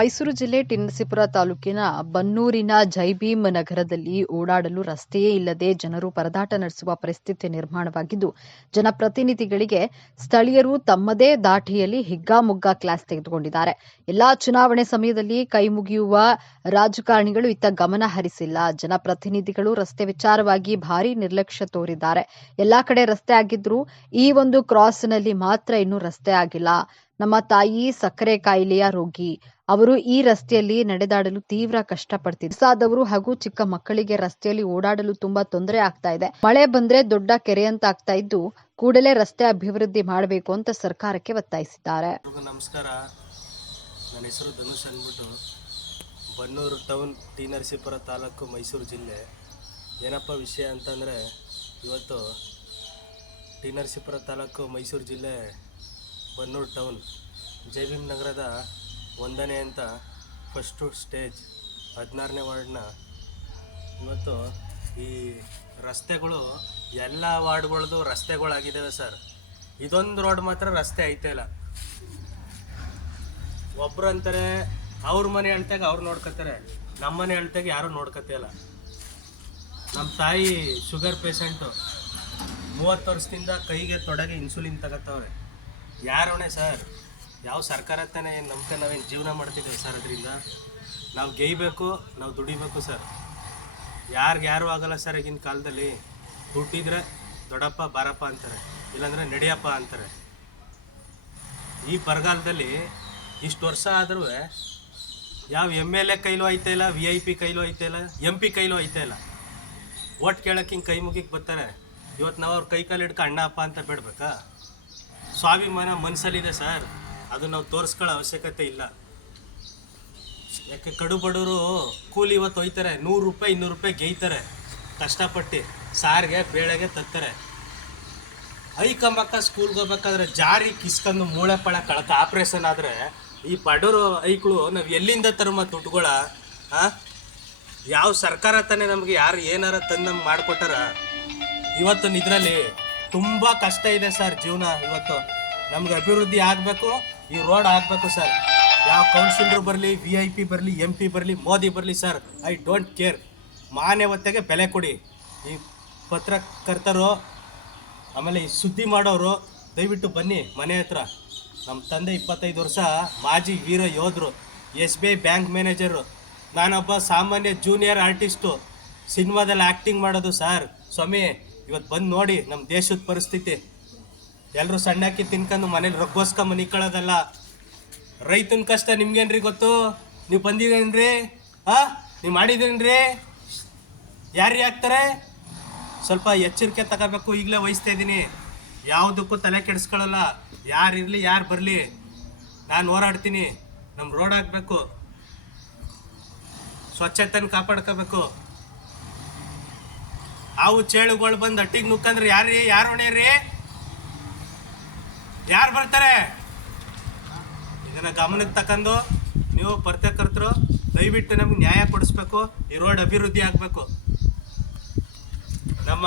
ಮೈಸೂರು ಜಿಲ್ಲೆ ಟಿ.ನರಸೀಪುರ ತಾಲೂಕಿನ ಬನ್ನೂರಿನ ಜೈಭೀಮ್ ನಗರದಲ್ಲಿ ಓಡಾಡಲು ರಸ್ತೆಯೇ ಇಲ್ಲದೆ ಜನರು ಪರದಾಟ ನಡೆಸುವ ಪರಿಸ್ಥಿತಿ ನಿರ್ಮಾಣವಾಗಿದ್ದು, ಜನಪ್ರತಿನಿಧಿಗಳಿಗೆ ಸ್ಥಳೀಯರು ತಮ್ಮದೇ ದಾಟಿಯಲ್ಲಿ ಹಿಗ್ಗಾಮುಗ್ಗಾ ಕ್ಲಾಸ್ ತೆಗೆದುಕೊಂಡಿದ್ದಾರೆ. ಎಲ್ಲಾ ಚುನಾವಣೆ ಸಮಯದಲ್ಲಿ ಕೈಮುಗಿಯುವ ರಾಜಕಾರಣಿಗಳು ಇತ್ತ ಗಮನ ಹರಿಸಿಲ್ಲ. ಜನಪ್ರತಿನಿಧಿಗಳು ರಸ್ತೆ ವಿಚಾರವಾಗಿ ಭಾರೀ ನಿರ್ಲಕ್ಷ್ಯ ತೋರಿದ್ದಾರೆ. ಎಲ್ಲಾ ಕಡೆ ರಸ್ತೆ ಆಗಿದ್ರೂ ಈ ಒಂದು ಕ್ರಾಸ್ನಲ್ಲಿ ಮಾತ್ರ ಇನ್ನೂ ರಸ್ತೆ ಆಗಿಲ್ಲ. ನಮ್ಮ ತಾಯಿ ಸಕ್ಕರೆ ಕಾಯಿಲೆಯ ರೋಗಿ. ಅವರು ಈ ರಸ್ತೆಯಲ್ಲಿ ನಡೆದಾಡಲು ತೀವ್ರ ಕಷ್ಟಪಡ್ತಿದ್ದಾರೆ. ವಯಸ್ಸಾದವರು ಹಾಗೂ ಚಿಕ್ಕ ಮಕ್ಕಳಿಗೆ ರಸ್ತೆಯಲ್ಲಿ ಓಡಾಡಲು ತುಂಬಾ ತೊಂದರೆ ಆಗ್ತಾ ಇದೆ. ಮಳೆ ಬಂದ್ರೆ ದೊಡ್ಡ ಕೆರೆಯಂತ ಆಗ್ತಾ ಇದ್ದು, ಕೂಡಲೇ ರಸ್ತೆ ಅಭಿವೃದ್ಧಿ ಮಾಡಬೇಕು ಅಂತ ಸರ್ಕಾರಕ್ಕೆ ಒತ್ತಾಯಿಸಿದ್ದಾರೆ. ನಮಸ್ಕಾರ, ನನ್ನ ಹೆಸರು ಧನುಷ್ ಅಂದ್ಬಿಟ್ಟು, ಬನ್ನೂರು ಟೌನ್, ಟಿ.ನರಸೀಪುರ ತಾಲೂಕು, ಮೈಸೂರು ಜಿಲ್ಲೆ. ಏನಪ್ಪ ವಿಷಯ ಅಂತಂದರೆ, ಇವತ್ತು ಟಿ.ನರಸೀಪುರ ತಾಲೂಕು, ಮೈಸೂರು ಜಿಲ್ಲೆ, ಬನ್ನೂರು ಟೌನ್, ಜೈಭೀಮ್ ನಗರದ 1ನೇ ಅಂತ ಫಸ್ಟು ಸ್ಟೇಜ್ 16ನೇ ವಾರ್ಡ್ನ ಇವತ್ತು ಈ ರಸ್ತೆಗಳು ಎಲ್ಲ ವಾರ್ಡ್ಗಳದ್ದು ರಸ್ತೆಗಳಾಗಿದ್ದಾವೆ ಸರ್. ಇದೊಂದು ರೋಡ್ ಮಾತ್ರ ರಸ್ತೆ ಐತೆ ಇಲ್ಲ. ಒಬ್ರು ಅಂತಾರೆ ಅವ್ರ ಮನೆ ಅಳ್ತಾಗ ಅವ್ರು ನೋಡ್ಕೊತಾರೆ, ನಮ್ಮ ಮನೆ ಅಳ್ತಾಗ ಯಾರೂ ನೋಡ್ಕೊತಿಲ್ಲ. ನಮ್ಮ ತಾಯಿ ಶುಗರ್ ಪೇಷಂಟು, 30 ವರ್ಷದಿಂದ ಕೈಗೆ ತೊಡೆಗೆ ಇನ್ಸುಲಿನ್ ತಗೋತವ್ರೆ. ಯಾರು ಹೊಣೆ ಸರ್? ಯಾವ ಸರ್ಕಾರ ತಾನೇ ನಂಬಿಕೆ ನಾವೇನು ಜೀವನ ಮಾಡ್ತಿದ್ದೇವೆ ಸರ್? ಅದರಿಂದ ನಾವು ಗೇಯ್ಬೇಕು, ನಾವು ದುಡಿಬೇಕು ಸರ್. ಯಾರು ಆಗಲ್ಲ ಸರ್. ಈಗಿನ ಕಾಲದಲ್ಲಿ ದುಡ್ಡಿದ್ರೆ ದೊಡ್ಡಪ್ಪ ಬಾರಪ್ಪ ಅಂತಾರೆ, ಇಲ್ಲಾಂದರೆ ನಡೆಯಪ್ಪ ಅಂತಾರೆ. ಈ ಬರಗಾಲದಲ್ಲಿ ಇಷ್ಟು ವರ್ಷ ಆದರೂ ಯಾವ MLA ಕೈಲೂ ಐತೆ ಇಲ್ಲ, VIP ಕೈಲೂ ಐತೆ ಇಲ್ಲ, MP ಕೈಲೂ ಐತೆ ಇಲ್ಲ. ಓಟ್ ಕೇಳಕ್ಕೆ ಹಿಂಗೆ ಕೈ ಮುಗಿಗೆ ಬರ್ತಾರೆ. ಇವತ್ತು ನಾವು ಅವ್ರ ಕೈ ಕಾಲು ಹಿಡ್ಕ ಅಣ್ಣ ಅಪ್ಪ ಅಂತ ಬೇಡಬೇಕಾ? ಸ್ವಾಭಿಮಾನ ಮನಸ್ಸಲ್ಲಿದೆ ಸರ್, ಅದು ನಾವು ತೋರಿಸ್ಕೊಳ್ಳೋ ಅವಶ್ಯಕತೆ ಇಲ್ಲ. ಯಾಕೆ ಕಡು ಬಡವರು ಕೂಲಿ ಇವತ್ತು ಒಯ್ತಾರೆ, 100 ರೂಪಾಯಿ 200 ರೂಪಾಯಿ ಗೇಯ್ತಾರೆ ಕಷ್ಟಪಟ್ಟು, ಸಾರಿಗೆ ಬೇಳೆಗೆ ತತ್ತಾರೆ. ಐಕಂಬಕ್ಕ ಸ್ಕೂಲ್ಗೆ ಹೋಗ್ಬೇಕಾದ್ರೆ ಜಾರಿ ಕಿಸ್ಕೊಂಡು ಮೂಳೆ ಪಳ ಕಳಕ ಆಪ್ರೇಷನ್ ಆದರೆ ಈ ಬಡವರು ಐಕ್ಳು ನಾವು ಎಲ್ಲಿಂದ ತರಮ ದುಡ್ಡುಗಳ? ಯಾವ ಸರ್ಕಾರ ತಾನೇ ನಮಗೆ ಯಾರು ಏನಾರ ತಂದು ನಮ್ಗೆ ಮಾಡಿಕೊಟ್ಟಾರ? ಇವತ್ತು ಇದರಲ್ಲಿ ತುಂಬ ಕಷ್ಟ ಇದೆ ಸರ್ ಜೀವನ. ಇವತ್ತು ನಮ್ಗೆ ಅಭಿವೃದ್ಧಿ ಆಗಬೇಕು, ಈ ರೋಡ್ ಆಗಬೇಕು ಸರ್. ಯಾವ ಕೌನ್ಸಿಲರು ಬರಲಿ, VIP ಬರಲಿ, MP ಬರಲಿ, ಮೋದಿ ಬರಲಿ ಸರ್, ಐ ಡೋಂಟ್ ಕೇರ್. ಮಾನವತೆಗೆ ಬೆಲೆ ಕೊಡಿ. ಈ ಪತ್ರಕರ್ತರು, ಆಮೇಲೆ ಈ ಸುದ್ದಿ ಮಾಡೋರು ದಯವಿಟ್ಟು ಬನ್ನಿ ಮನೆ ಹತ್ರ. ನಮ್ಮ ತಂದೆ 25 ವರ್ಷ ಮಾಜಿ ವೀರ ಯೋಧರು, SBI ಬ್ಯಾಂಕ್ ಮ್ಯಾನೇಜರು. ನಾನೊಬ್ಬ ಸಾಮಾನ್ಯ ಜೂನಿಯರ್ ಆರ್ಟಿಸ್ಟು, ಸಿನಿಮಾದಲ್ಲಿ ಆ್ಯಕ್ಟಿಂಗ್ ಮಾಡೋದು ಸರ್. ಸ್ವಾಮಿ, ಇವತ್ತು ಬಂದು ನೋಡಿ ನಮ್ಮ ದೇಶದ ಪರಿಸ್ಥಿತಿ. ಎಲ್ಲರೂ ಸಣ್ಣಕ್ಕಿ ತಿನ್ಕೊಂಡು ಮನೇಲಿ ರೊಕ್ಕೋಸ್ಕೊಂಬ ನಿಕ್ಕೊಳ್ಳೋದಲ್ಲ. ರೈತನ ಕಷ್ಟ ನಿಮ್ಗೇನ್ರಿ ಗೊತ್ತು? ನೀವು ಬಂದಿದ್ದೇನ್ರಿ? ನೀವು ಮಾಡಿದೇನ್ರಿ? ಯಾರು ಆಗ್ತಾರೆ? ಸ್ವಲ್ಪ ಎಚ್ಚರಿಕೆ ತಗೋಬೇಕು. ಈಗಲೇ ವಹಿಸ್ತಾ ಇದ್ದೀನಿ, ಯಾವುದಕ್ಕೂ ತಲೆ ಕೆಡಿಸ್ಕೊಳ್ಳಲ್ಲ. ಯಾರು ಇರಲಿ, ಯಾರು ಬರಲಿ, ನಾನು ಹೋರಾಡ್ತೀನಿ. ನಮ್ಮ ರೋಡ್ ಆಗಬೇಕು, ಸ್ವಚ್ಛತೆನ ಕಾಪಾಡ್ಕೋಬೇಕು. ಅವು ಚೇಳುಗಳು ಬಂದು ಅಟ್ಟಿಗೆ ನುಕ್ಕಂದ್ರೆ ಯಾರು ಹೊಣೆ ರೀ? ಯಾರು ಬರ್ತಾರೆ? ಇದನ್ನು ಗಮನಕ್ಕೆ ತಕೊಂಡು ನೀವು ಪತ್ರಕರ್ತರು ದಯವಿಟ್ಟು ನಮ್ಗೆ ನ್ಯಾಯ ಕೊಡಿಸ್ಬೇಕು. ಈ ರೋಡ್ ಅಭಿವೃದ್ಧಿ ಆಗಬೇಕು. ನಮ್ಮ